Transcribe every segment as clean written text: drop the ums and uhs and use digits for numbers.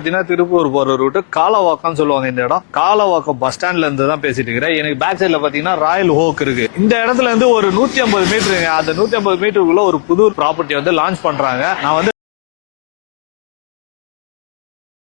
திருப்பூர் போற ரூட் காலவாக்கம் சொல்லுவாங்க. இந்த இடம் காலவாக்கம் பஸ் ஸ்டாண்ட்ல இருந்து தான் பேசிட்டு இருக்கிறேன். எனக்கு பேக் சைட்ல பாத்தீங்கன்னா ராயல் ஹோக் இருக்கு. இந்த இடத்துல இருந்து ஒரு 150 மீட்டருங்க. அந்த 150 மீட்டருக்குள்ள ஒரு புது ப்ராப்பர்ட்டி வந்து லான்ச் பண்றாங்க. நான் வந்து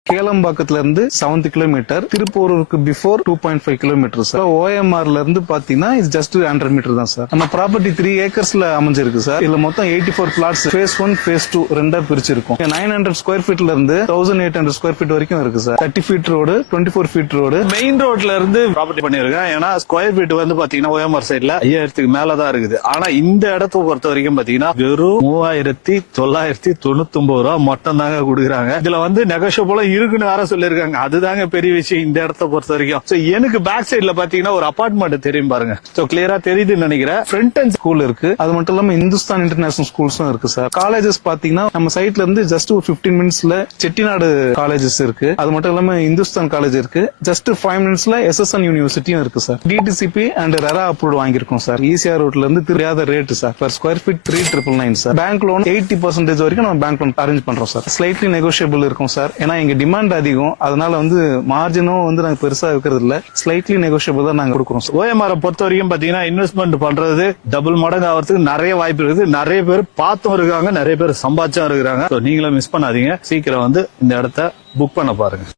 கேளம்பாக்கத்துல இருந்து 7 கிலோமீட்டர், திருப்பூருக்கு பிஃபோர் 2.5 கிலோமீட்டர் சார். ஓஎம்ஆர்ல இருந்து பாத்தீங்கன்னா ஜஸ்ட் 100 மீட்டர் தான் சார். நம்ம ப்ராப்பர்ட்டி 3 ஏக்கர்ஸ்ல அமைஞ்சிருக்கு சார். இதுல மொத்தம் 84 பிளாட்ஸ் ஃபேஸ் 1 ஃபேஸ் 2 ரெண்டா பிரிச்சிருக்கும். 900 ஸ்கொயர் ஃபீட்ல இருந்து 1800 ஸ்கொயர் ஃபீட் வரைக்கும் இருக்கு சார். 30 feet road, 24 feet road. Main ரோட்ல இருந்து ப்ராப்பர்ட்டி பண்ணிருக்கேன். ஏன்னா ஸ்கொயர் ஃபீட் வந்து பாத்தீங்கன்னா ஓஎம்ஆர் சைட்ல 5000க்கு மேலதான் இருக்குது. ஆனா இந்த இடத்தை பொறுத்த வரைக்கும் பாத்தீங்கன்னா வெறும் 3999 ரூபா மட்டும் தாங்க கொடுக்குறாங்க. இதுல வந்து நெகோஷியபிளா இருக்குன்னு வேற சொல்லிருக்காங்க. அதுதாங்க பெரிய விஷயம் இந்த இடத்தை பொறுத்த வரைக்கும். எனக்கு பேக் சைட்ல பாத்தீங்கன்னா ஒரு அபார்ட்மெண்ட் தெரியும் பாருங்க. கிளியரா தெரியுதுன்னு நினைக்கிறேன். ஃப்ரண்ட் அண்ட் ஸ்கூல் இருக்கு. அது மட்டும் இல்லாம இந்துஸ்தான் இன்டர்நேஷனல் ஸ்கூல்ஸும் இருக்கு சார். காலேஜஸ் பாத்தீங்கன்னா நம்ம சைட்ல இருந்து ஜஸ்ட் ஒரு 15 மினிட்ஸ்ல செட்டிநாடு காலேஜஸ் இருக்கு. அது மட்டும் இல்லாம இந்துஸ்தான் காலேஜ் இருக்கு. ஜஸ்ட் 5 மினிட்ஸ்ல எஸ்எஸ்என் யூனிவர்சிட்டியும் இருக்கு sir. DTCP and RERA approve வாங்கிருக்கோம் சார். ஈசிஆர் ரோட்ல இருந்து தெரியாத rate sir. Per square feet 3999 sir. Bank loan 80% வரைக்கும் நம்ம பேங்க் லோன் அரேஞ்ச் பண்றோம் சார். ஸ்லைட்லி நெகோஷியபிள் இருக்கும் சார். ஏன்னா எங்க டிமாண்ட் அதிகம். அதனால வந்து மார்ஜினும் வந்து நாங்க பெருசா வைக்கிறது இல்ல. ஸ்லைட்லி நெகோஷியபிள் தான் நாங்க கொடுக்குறோம். ஓஎம்ஆர் பொறுத்த வரைக்கும் பாத்தீங்கன்னா இன்வெஸ்ட்மெண்ட் பண்றது டபுள் மடங்கு ஆகிறதுக்கு நிறைய வாய்ப்பு இருக்குது. நிறைய பேர் பார்த்தும் இருக்காங்க, நிறைய பேர் சம்பாதிச்சும் இருக்கிறாங்க. நீங்களும் மிஸ் பண்ணாதீங்க. சீக்கிரம் வந்து இந்த இடத்த புக் பண்ண பாருங்க.